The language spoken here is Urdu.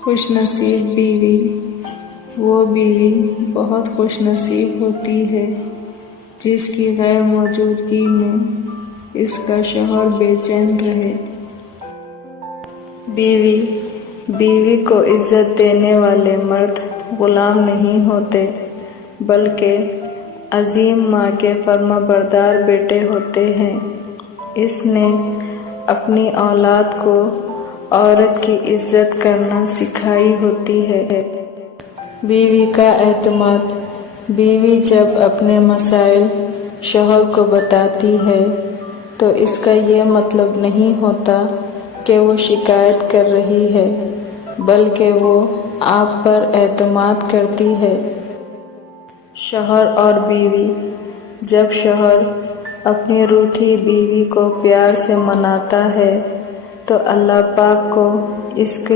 خوش نصیب بیوی وہ بیوی بہت خوش نصیب ہوتی ہے جس کی غیر موجودگی میں اس کا شوہر بے چین رہے۔ بیوی کو عزت دینے والے مرد غلام نہیں ہوتے بلکہ عظیم ماں کے فرما بردار بیٹے ہوتے ہیں۔ اس نے اپنی اولاد کو عورت کی عزت کرنا سکھائی ہوتی ہے۔ بیوی کا اعتماد بیوی جب اپنے مسائل شوہر کو بتاتی ہے تو اس کا یہ مطلب نہیں ہوتا کہ وہ شکایت کر رہی ہے بلکہ وہ آپ پر اعتماد کرتی ہے۔ شوہر اور بیوی جب شوہر اپنی روٹھی بیوی کو پیار سے مناتا ہے تو اللہ پاک کو اس کی